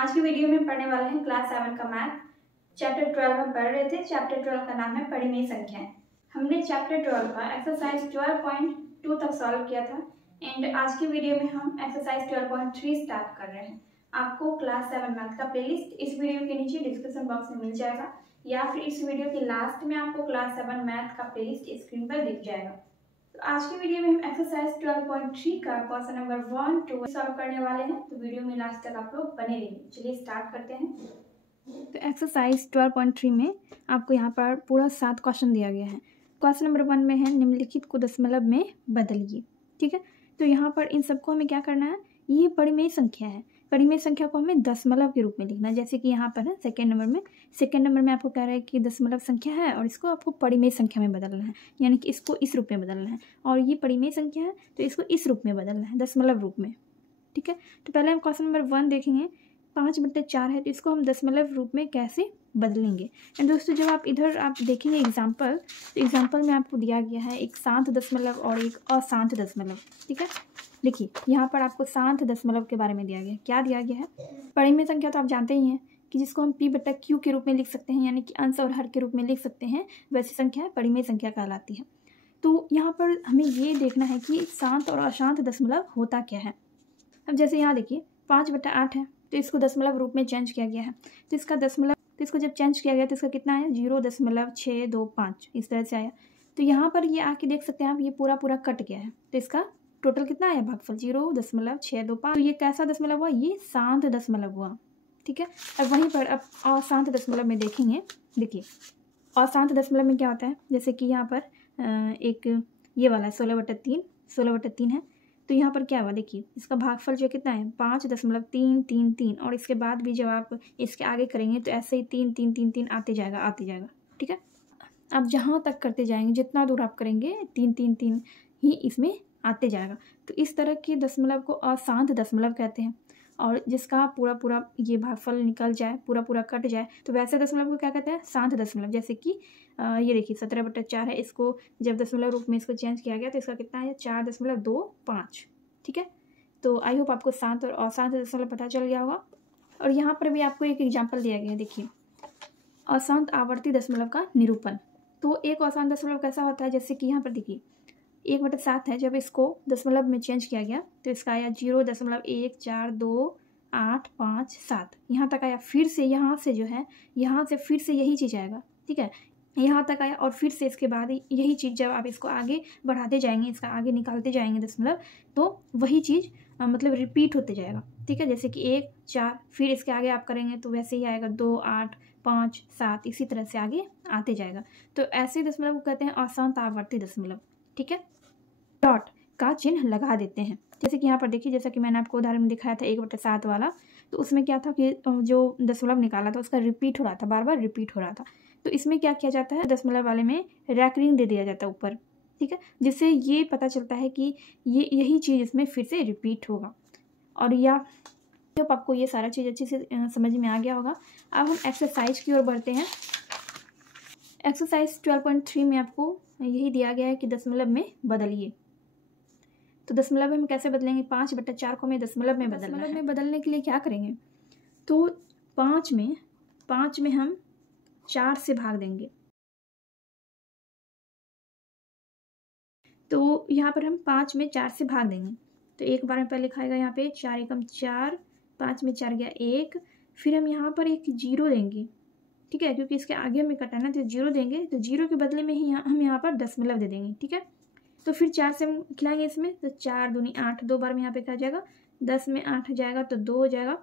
आज की वीडियो में पढ़ने वाले हैं क्लास 7 का मैथ। चैप्टर 12 हम पढ़ रहे थे। चैप्टर 12 का नाम है परिमेय संख्याएं। हमने चैप्टर 12 का एक्सरसाइज 12.2 तक सॉल्व किया था एंड आज की वीडियो में हम एक्सरसाइज 12.3 स्टार्ट कर रहे हैं। आपको क्लास 7 मैथ का प्लेलिस्ट इस वीडियो के नीचे डिस्क्रिप्शन बॉक्स में मिल जाएगा या फिर इस वीडियो के लास्ट में आपको क्लास 7 मैथ का प्लेलिस्ट स्क्रीन पर दिख जाएगा। तो आज की वीडियो में हम एक्सरसाइज 12.3 का क्वेश्चन नंबर 1 2 सॉल्व करने वाले हैं। तो वीडियो में लास्ट तक आप लोग बने रहिए। चलिए स्टार्ट करते हैं। तो एक्सरसाइज 12.3 में आपको यहाँ पर पूरा 7 क्वेश्चन दिया गया है। क्वेश्चन नंबर 1 में है निम्नलिखित को दशमलव में बदलिए। ठीक है, तो यहाँ पर इन सबको हमें क्या करना है, ये परिमेय संख्या है। परिमेय संख्या को हमें दशमलव के रूप में लिखना है। जैसे कि यहाँ पर है सेकेंड नंबर में आपको कह रहा है कि दशमलव संख्या है और इसको आपको परिमेय संख्या में बदलना है, यानी कि इसको इस रूप में बदलना है। और ये परिमेय संख्या है तो इसको इस रूप में बदलना है, दशमलव रूप में। ठीक है, तो पहले हम क्वेश्चन नंबर 1 देखेंगे। 5/4 है तो इसको हम दशमलव रूप में कैसे बदलेंगे। एंड दोस्तों जब आप इधर आप देखेंगे एग्जाम्पल, तो एग्जाम्पल में आपको दिया गया है एक शांत दशमलव और एक अशांत दशमलव। ठीक है, देखिए यहाँ पर आपको शांत दशमलव के बारे में दिया गया है। क्या दिया गया है, परिमेय संख्या तो आप जानते ही हैं कि जिसको हम P/Q के रूप में लिख सकते हैं, यानी कि अंश और हर के रूप में लिख सकते हैं, वैसी संख्या परिमेय संख्या कहलाती है। तो यहाँ पर हमें ये देखना है कि शांत और अशांत दशमलव होता क्या है। अब जैसे यहाँ देखिए 5/8 है तो इसको दशमलव रूप में चेंज किया गया है। तो इसका दशमलव, तो इसको जब चेंज किया गया तो इसका कितना आया, 0.625 इस तरह से आया। तो यहाँ पर ये आके देख सकते हैं आप, ये पूरा कट गया है। तो इसका टोटल कितना आया भागफल, 0.625। तो ये कैसा दशमलव हुआ, ये शांत दशमलव हुआ। ठीक है, अब वहीं पर अब अशांत दशमलव में देखेंगे। देखिए अशांत दशमलव में क्या होता है, जैसे कि यहाँ पर एक ये वाला 16/3 है। तो यहाँ पर क्या हुआ, देखिए इसका भागफल जो कितना है 5.333 और इसके बाद भी जब आप इसके आगे करेंगे तो ऐसे ही 3 आते जाएगा। ठीक है, अब जहाँ तक करते जाएंगे जितना दूर आप करेंगे 3 ही इसमें आते जाएगा। तो इस तरह के दशमलव को अशांत दशमलव कहते हैं। और जिसका पूरा ये भागफल निकल जाए, पूरा कट जाए, तो वैसे दशमलव को क्या कहते हैं, शांत दशमलव। जैसे कि ये देखिए 17/4 है, इसको जब दशमलव रूप में इसको चेंज किया गया तो इसका कितना है 4.25। ठीक है, तो आई होप आपको शांत और अशांत दशमलव पता चल गया होगा। और यहाँ पर भी आपको एक एग्जाम्पल दिया गया है। देखिए अशांत आवर्ती दशमलव का निरूपण। तो एक अशांत दशमलव कैसा होता है, जैसे कि यहाँ पर देखिए 1/7 है, जब इसको दशमलव में चेंज किया गया तो इसका आया 0.142857 यहाँ तक आया। फिर से यहाँ से जो है, यहाँ से फिर से यही चीज़ आएगा। ठीक है, यहाँ तक आया और फिर से इसके बाद यही चीज़ जब आप इसको आगे बढ़ाते जाएंगे, इसका आगे निकालते जाएंगे दशमलव, तो वही चीज़ मतलब रिपीट होते जाएगा। ठीक है, जैसे कि 1 4, फिर इसके आगे आप करेंगे तो वैसे ही आएगा 2 8 5 7, इसी तरह से आगे आते जाएगा। तो ऐसे दशमलव को कहते हैं अशांत आवर्ती दशमलव। ठीक है, डॉट का चिन्ह लगा देते हैं। जैसे कि यहाँ पर देखिए, जैसा कि मैंने आपको उदाहरण में दिखाया था 1/7 वाला, तो उसमें क्या था कि जो दशमलव निकाला था उसका रिपीट हो रहा था, बार रिपीट हो रहा था। तो इसमें क्या किया जाता है, दशमलव वाले में रैकरिंग दे दिया जाता है ऊपर। ठीक है, जिससे ये पता चलता है कि ये यही चीज़ इसमें फिर से रिपीट होगा। और या जब आपको ये सारा चीज़ अच्छे से समझ में आ गया होगा। अब हम एक्सरसाइज की ओर बढ़ते हैं। एक्सरसाइज 12.3 में आपको यही दिया गया है कि दशमलव में बदलिए। तो दशमलव हम कैसे बदलेंगे, 5/4 को हमें दशमलव में बदलना है। दशमलव में बदलने के लिए क्या करेंगे, तो 5 में हम 4 से भाग देंगे। तो यहाँ पर हम 5 में 4 से भाग देंगे। तो एक बार में पहले लिखाएगा यहाँ पे 4 एकम 4, 5 में 4 गया 1, फिर हम यहाँ पर एक 0 देंगे। ठीक है, क्योंकि इसके आगे हमें कटाना है तो 0 देंगे, तो 0 के बदले में ही हम यहाँ पर दशमलव दे देंगे। ठीक है, तो फिर 4 से हम खिलाएंगे इसमें, तो 4 दूनी 8, 2 बार में यहाँ पे क्या जाएगा, 10 में 8 जाएगा तो 2 हो जाएगा।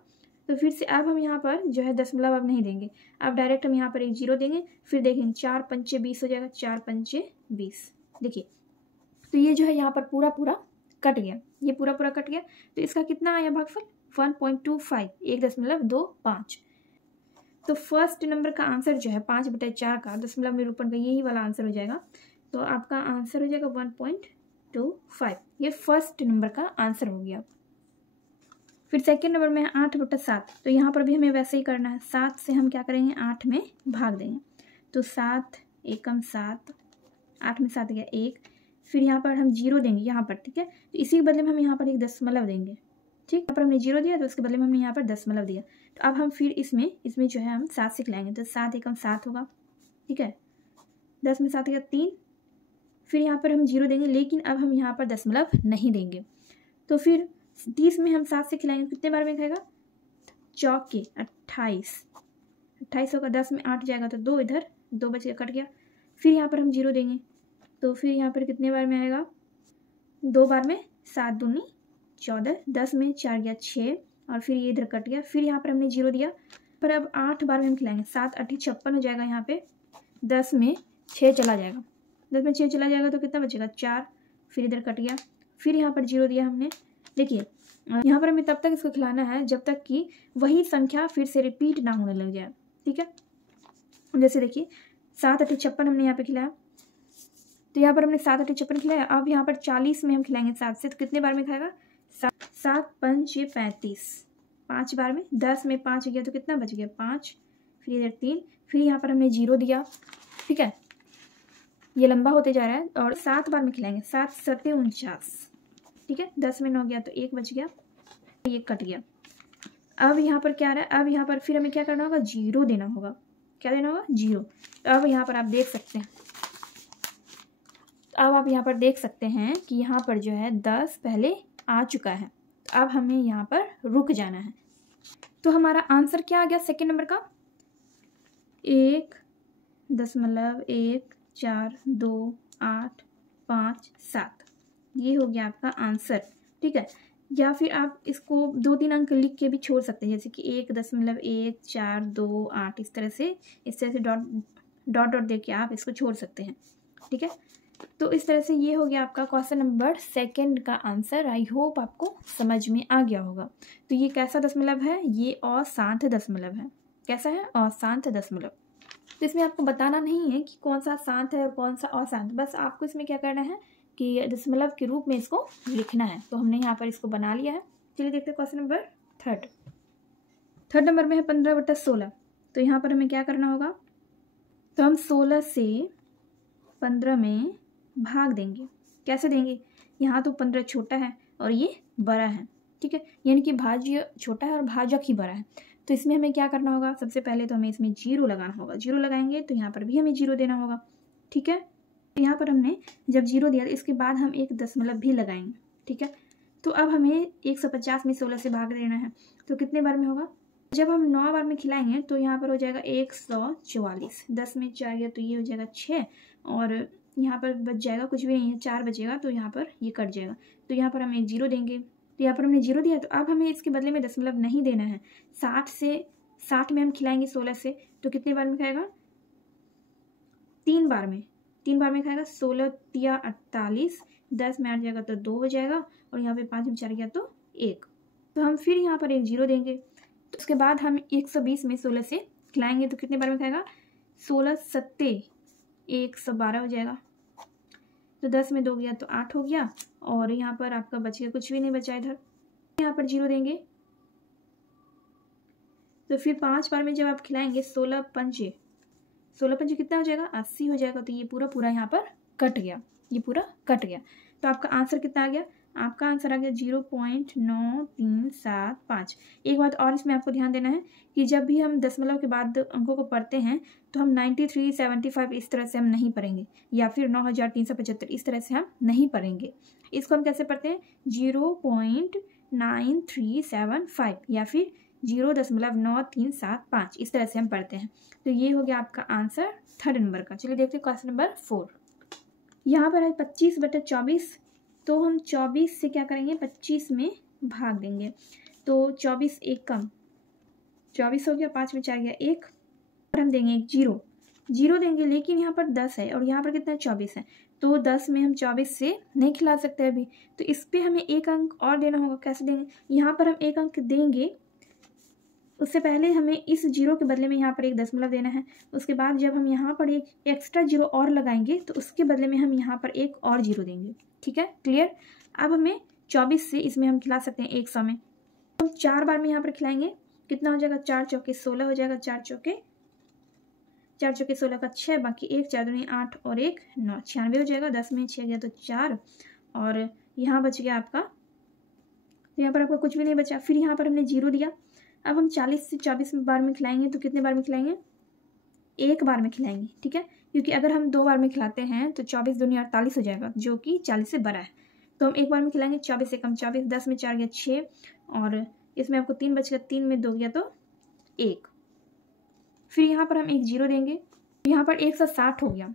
तो फिर से अब हम यहाँ पर जो है दशमलव अब नहीं देंगे, अब डायरेक्ट हम यहाँ पर एक 0 देंगे। फिर देखेंगे 4 पंचे 20 हो जाएगा, 4 पंचे 20। देखिए तो ये जो है यहाँ पर पूरा कट गया, ये पूरा कट गया। तो इसका कितना आया भागफल, 1.25, 1.25। तो फर्स्ट नंबर का आंसर जो है 5/4 का दशमलव निरूपण का यही वाला आंसर हो जाएगा। तो आपका आंसर हो जाएगा 1.25। ये फर्स्ट नंबर का आंसर हो गया। फिर सेकेंड नंबर में है 8/7। तो यहाँ पर भी हमें वैसे ही करना है, 7 से हम क्या करेंगे 8 में भाग देंगे। तो 7 एकम 7, 8 में 7 गया 1, फिर यहाँ पर हम 0 देंगे यहाँ पर। ठीक है, तो इसी के बदले में हम यहाँ पर एक दशमलव देंगे। ठीक, यहाँ पर हमने 0 दिया तो उसके बदले में हमने यहाँ पर दशमलव दिया। तो अब हम फिर इसमें जो है हम 7 से खिलाएंगे, तो 7 एकम 7 होगा। ठीक है, 10 में 7 गया 3, फिर यहाँ पर हम 0 देंगे, लेकिन अब हम यहाँ पर दशमलव नहीं देंगे। तो फिर 30 में हम 7 से खिलाएंगे, कितने बार में खाएगा, चौके 28 होगा। 10 में 8 जाएगा तो 2 इधर 2 बच गया, कट गया। फिर यहाँ पर हम 0 देंगे, तो फिर यहाँ पर कितने बार में आएगा, 2 बार में, 7 दूनी 14, 10 में 4 गया 6, और फिर ये इधर कट गया। फिर यहाँ पर हमने 0 दिया, पर अब 8 बार में हम खिलाएंगे, 7 8 56 हो जाएगा। यहाँ पे 10 में 6 चला जाएगा, 10 में 6 चला जाएगा तो कितना बचेगा 4, फिर इधर कट गया। फिर यहाँ पर 0 दिया हमने। देखिए यहाँ पर हमें तब तक इसको खिलाना है जब तक कि वही संख्या फिर से रिपीट ना होने लग जाए। ठीक है, जैसे देखिए 7 8 56 हमने यहाँ पे खिलाया, तो यहाँ पर हमने 7 8 56 खिलाया। अब यहाँ पर 40 में हम खिलाएंगे 7 से, तो कितने बार में खाएगा, 7 5 6 35, 5 बार में। 10 में 5 गया तो कितना बच गया 5, फिर इधर 3, फिर यहाँ पर हमने 0 दिया। ठीक है, ये लंबा होते जा रहा है, और 7 बार में खिलाएंगे, 7 7 49। ठीक है, 10 में 9 गया तो 1 बच गया, ये कट गया। अब यहाँ पर क्या आ रहा है, अब यहाँ पर फिर हमें क्या करना होगा, 0 देना होगा। क्या देना होगा, 0। तो अब यहाँ पर आप देख सकते हैं, अब आप यहाँ पर देख सकते हैं कि यहाँ पर जो है 10 पहले आ चुका है। तो अब हमें यहाँ पर रुक जाना है। तो हमारा आंसर क्या आ गया सेकेंड नंबर का, 1.14285 ये हो गया आपका आंसर। ठीक है, या फिर आप इसको 2-3 अंक लिख के भी छोड़ सकते हैं, जैसे कि 1.14228 इस तरह से डॉट डॉट दे के आप इसको छोड़ सकते हैं। ठीक है, तो इस तरह से ये हो गया आपका क्वेश्चन नंबर सेकंड का आंसर। आई होप आपको समझ में आ गया होगा। तो ये कैसा दशमलव है, ये अशांत दशमलव है। कैसा है, अशांत दशमलव। तो इसमें आपको बताना नहीं है कि कौन सा शांत है और कौन सा अशांत, बस आपको इसमें क्या करना है कि दशमलव के रूप में इसको लिखना है। तो हमने यहाँ पर इसको बना लिया है। चलिए देखते हैं क्वेश्चन नंबर थर्ड नंबर में है 15/16। तो यहाँ पर हमें क्या करना होगा, तो हम 16 से 15 में भाग देंगे। कैसे देंगे, यहाँ तो 15 छोटा है और ये बड़ा है। ठीक है, यानी कि भाज्य छोटा है और भाजक ही बड़ा है। तो इसमें हमें क्या करना होगा, सबसे पहले तो हमें इसमें 0 लगाना होगा। 0 लगाएंगे तो यहाँ पर भी हमें 0 देना होगा। ठीक है, तो यहाँ पर हमने जब 0 दिया तो इसके बाद हम एक दशमलव भी लगाएंगे। ठीक है, तो अब हमें 150 में 16 से भाग देना है, तो कितने बार में होगा, जब हम 9 बार में खिलाएंगे तो यहाँ पर हो जाएगा 144। 10 में 4 गया तो ये हो जाएगा 6, और यहाँ पर बच जाएगा कुछ भी नहीं है, 4 बचेगा, तो यहाँ पर ये कट जाएगा। तो यहाँ पर हम एक 0 देंगे। तो यहाँ पर हमने 0 दिया, तो अब हमें इसके बदले में दशमलव नहीं देना है। 60 में हम खिलाएंगे 16 से, तो कितने बार में खाएगा, 3 बार में खाएगा। 16 या 48, 10 में 8 जाएगा तो 2 हो जाएगा, और यहाँ पे 5 में 4 गया तो 1। तो हम फिर यहाँ पर एक 0 देंगे। तो उसके बाद हम 120 में 16 से खिलाएंगे तो कितने बार में खाएगा, 16 7 112 हो जाएगा। तो 10 में 2 गया तो 8 हो गया, और यहाँ पर आपका बच गया, कुछ भी नहीं बचा इधर। यहाँ पर 0 देंगे, तो फिर 5 बार में जब आप खिलाएंगे 16 पंजे कितना हो जाएगा, 80 हो जाएगा। तो ये पूरा यहाँ पर कट गया, ये पूरा कट गया। तो आपका आंसर कितना आ गया, आपका आंसर आ गया 0.9375। एक बात और इसमें आपको ध्यान देना है कि जब भी हम दशमलव के बाद अंकों को पढ़ते हैं तो हम 9375 इस तरह से हम नहीं पढ़ेंगे, या फिर 9375 इस तरह से हम नहीं पढ़ेंगे। इसको हम कैसे पढ़ते हैं, 0.9375 या फिर 0.9375 इस तरह से हम पढ़ते हैं। तो ये हो गया आपका आंसर थर्ड नंबर का। चलिए देखते हैं क्वेश्चन नंबर 4। यहाँ पर है 25/24। तो हम 24 से क्या करेंगे, 25 में भाग देंगे। तो 24 एक कम 24 हो गया, 5 में 4 गया 1, और हम देंगे एक 0 देंगे। लेकिन यहाँ पर 10 है और यहाँ पर कितना 24 है, तो 10 में हम 24 से नहीं खिला सकते अभी। तो इस पर हमें एक अंक और देना होगा। कैसे देंगे, यहाँ पर हम एक अंक देंगे, उससे पहले हमें इस 0 के बदले में यहाँ पर एक दशमलव देना है। उसके बाद जब हम यहाँ पर एक एक्स्ट्रा 0 और लगाएंगे तो उसके बदले में हम यहाँ पर एक और 0 देंगे। ठीक है, क्लियर। अब हमें 24 से इसमें हम खिला सकते हैं 100 में। हम 4 बार में यहाँ पर खिलाएंगे, कितना हो जाएगा, 4 चौके 16 हो जाएगा। 4 चौके 16 का 6, बाकी 1 4 दूनी 8 और 1 9, 96 हो जाएगा। 10 में 6 गया तो 4, और यहाँ बच गया आपका तो यहाँ पर आपका कुछ भी नहीं बचा। फिर यहाँ पर हमने 0 दिया। अब हम 40 से 24 बार में खिलाएंगे तो कितने बार में खिलाएंगे? एक बार में खिलाएंगे, ठीक है, क्योंकि अगर हम 2 बार में खिलाते हैं तो 24 दूनी 48 हो जाएगा, जो कि 40 से बड़ा है। तो हम एक बार में खिलाएंगे, 24 से कम 24, 10 में 4 गया 6, और इसमें आपको 3 बच गया, 3 में 2 गया तो 1। फिर यहाँ पर हम एक 0 देंगे, यहाँ पर 160 हो गया।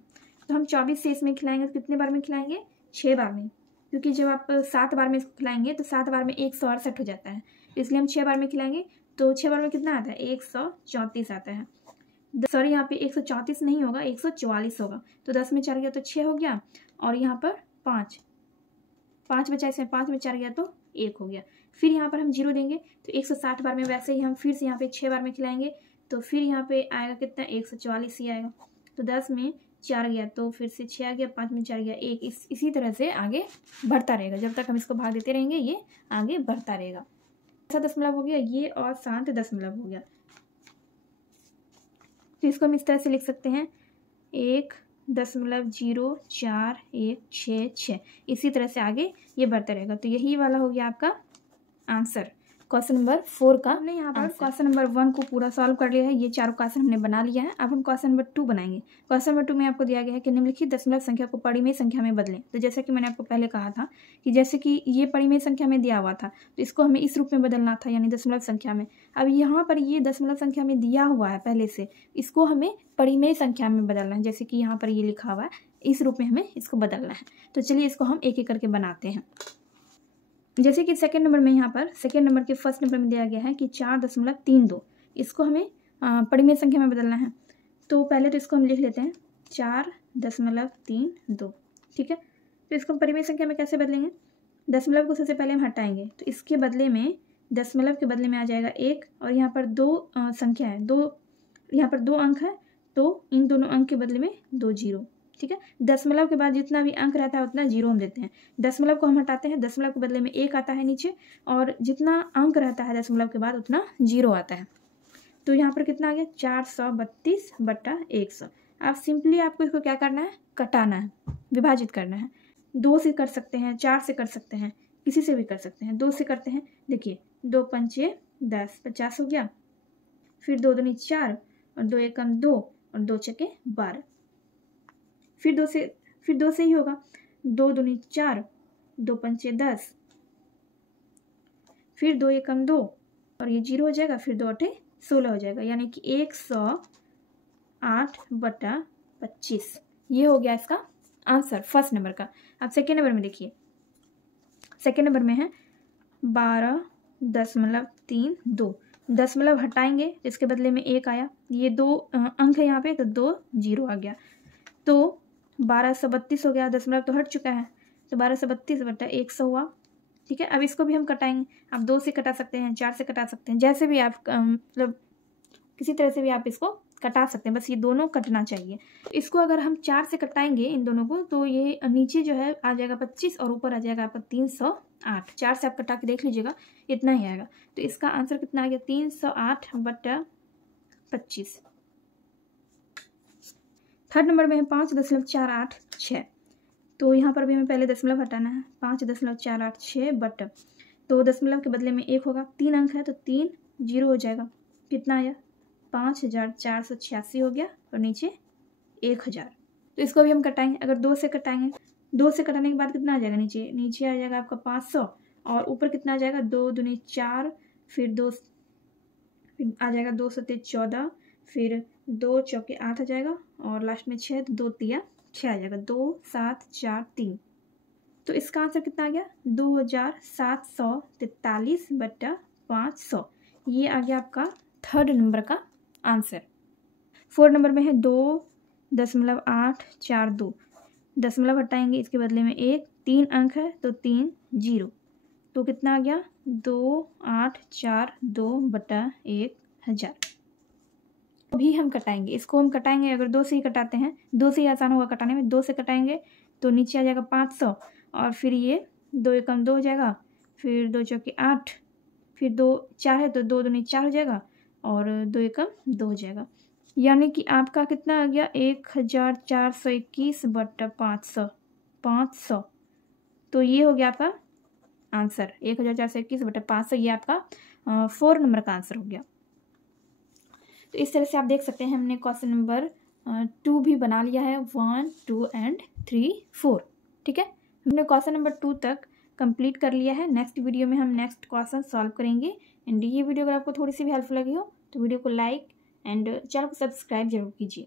तो हम 24 से इसमें खिलाएंगे तो कितने बार में खिलाएंगे? 6 बार में, क्योंकि जब आप 7 बार में इसको खिलाएंगे तो 7 बार में 168 हो जाता है, इसलिए हम 6 बार में खिलाएंगे। तो 6 बार में कितना आता है? 134 आता है। सॉरी, यहाँ पे 134 नहीं होगा, 144 होगा। तो 10 में 4 गया तो 6 हो गया, और यहाँ पर 5 बचा, इसमें 5 में 4 गया तो 1 हो गया। फिर यहाँ पर हम 0 देंगे तो 160 बार में वैसे ही हम फिर से यहाँ पे 6 बार में खिलाएंगे, तो फिर यहाँ पे आएगा कितना? 144 ही आएगा। तो 10 में 4 गया तो फिर से 6 आ गया, 5 में 4 गया 1। इसी तरह से आगे बढ़ता रहेगा, जब तक हम इसको भाग देते रहेंगे ये आगे बढ़ता रहेगा। ऐसा दशमलव हो गया ये, और शांत दशमलव हो गया। तो इसको हम इस तरह से लिख सकते हैं 1.041666। इसी तरह से आगे ये बढ़ता रहेगा। तो यही वाला हो गया आपका आंसर क्वेश्चन नंबर 4 का। हमने यहाँ पर क्वेश्चन नंबर 1 को पूरा सॉल्व कर लिया है, ये चारों क्वेश्चन हमने बना लिया है। अब हम क्वेश्चन नंबर 2 बनाएंगे। क्वेश्चन नंबर 2 में आपको दिया गया है कि निम्नलिखित दशमलव संख्या को परिमेय संख्या में बदलें। तो जैसे कि मैंने आपको पहले कहा था कि जैसे कि ये परिमेय संख्या में दिया हुआ था तो इसको हमें इस रूप में बदलना था, यानी दशमलव संख्या में। अब यहाँ पर ये दशमलव संख्या में दिया हुआ है पहले से, इसको हमें परिमेय संख्या में बदलना है। जैसे कि यहाँ पर ये लिखा हुआ है, इस रूप में हमें इसको बदलना है। तो चलिए इसको हम एक एक करके बनाते हैं। जैसे कि सेकंड नंबर में, यहाँ पर सेकंड नंबर के फर्स्ट नंबर में दिया गया है कि 4.32, इसको हमें परिमेय संख्या में बदलना है। तो पहले तो इसको हम लिख लेते हैं 4.32, ठीक है। तो इसको हम परिमेय संख्या में कैसे बदलेंगे? दशमलव को सबसे पहले हम हटाएंगे, तो इसके बदले में दशमलव के बदले में आ जाएगा 1, और यहाँ पर 2 संख्या है, 2 यहाँ पर 2 अंक है, तो इन दोनों अंक के बदले में 2 0, ठीक है। दशमलव के बाद जितना भी अंक रहता है उतना 0 हम देते हैं। दशमलव को हम हटाते हैं, दशमलव के बदले में 1 आता है नीचे, और जितना अंक रहता है दशमलव के बाद उतना 0 आता है। तो यहाँ पर कितना आ गया? 432/100। अब सिंपली आपको इसको क्या करना है? कटाना है, विभाजित करना है। 2 से कर सकते हैं, 4 से कर सकते हैं, किसी से भी कर सकते हैं। 2 से करते हैं, देखिए 2 पंचे 10, 50 हो गया। फिर 2 दूनी 4, और 2 एकम 2, और 2 छके 12। फिर 2 से ही होगा, 2 दूनी 4, 2 पंचे 10, फिर 2 एकम 2, और ये 0 हो जाएगा। फिर 2 8 16 हो जाएगा, यानी कि 108/25। ये हो गया इसका आंसर फर्स्ट नंबर का। अब सेकेंड नंबर में देखिए, सेकेंड नंबर में है 12.32। दशमलव हटाएंगे, इसके बदले में 1 आया, ये 2 अंक है यहाँ पे, तो 2 0 आ गया। तो 1232 हो गया, दशमलव तो हट चुका है, तो 1232/100 हुआ, ठीक है। अब इसको भी हम कटाएंगे। आप 2 से कटा सकते हैं, 4 से कटा सकते हैं, जैसे भी आप मतलब किसी तरह से भी आप इसको कटा सकते हैं, बस ये दोनों कटना चाहिए। इसको अगर हम 4 से कटाएंगे इन दोनों को, तो ये नीचे जो है आ जाएगा 25, और ऊपर आ जाएगा आपका 308। 4 से आप कटा के देख लीजिएगा, इतना ही आएगा। तो इसका आंसर कितना आ गया? 308/25। थर्ड नंबर में है 5.486। तो यहाँ पर भी हमें पहले दशमलव हटाना है। 5.486 तो दशमलव के बदले में 1 होगा, 3 अंक है तो 3 0 हो जाएगा। कितना आया? 5486 हो गया, और नीचे 1000। तो इसको भी हम कटाएंगे। अगर 2 से कटाएंगे, 2 से कटाने के बाद कितना आ जाएगा? नीचे आ जाएगा आपका 500, और ऊपर कितना आ जाएगा? 2 दूनी 4, फिर 2 फिर आ जाएगा 2 सत्ते 14, फिर 2 चौके 8 आ जाएगा, और लास्ट में 6, 2 तिया 6 आ जाएगा। 2 7 4 3। तो इसका आंसर कितना आ गया? 2743/500। ये आ गया आपका थर्ड नंबर का आंसर। फोर्थ नंबर में है 2.842। दशमलव हटाएंगे, इसके बदले में 1, 3 अंक है तो 3 0। तो कितना आ गया? 2842/1000। भी हम कटाएंगे, इसको हम कटाएंगे। अगर 2 से ही कटाते हैं, 2 से ही आसान होगा कटाने में। 2 से कटाएंगे तो नीचे आ जाएगा 500, और फिर ये 2 एकम 2 हो जाएगा, फिर 2 चौके 8, फिर 2 4 है तो 2 दूनी 4 हो जाएगा, और 2 एकम 2 हो जाएगा। यानी कि आपका कितना आ गया? 1421/500। तो ये हो गया आपका आंसर 1421/500 ये आपका 4 नंबर का आंसर हो गया। तो इस तरह से आप देख सकते हैं हमने क्वेश्चन नंबर 2 भी बना लिया है, 1, 2 एंड 3, 4। ठीक है, हमने क्वेश्चन नंबर 2 तक कंप्लीट कर लिया है। नेक्स्ट वीडियो में हम नेक्स्ट क्वेश्चन सॉल्व करेंगे। एंड ये वीडियो अगर आपको थोड़ी सी भी हेल्पफुल लगी हो तो वीडियो को लाइक एंड चैनल को सब्सक्राइब जरूर कीजिए।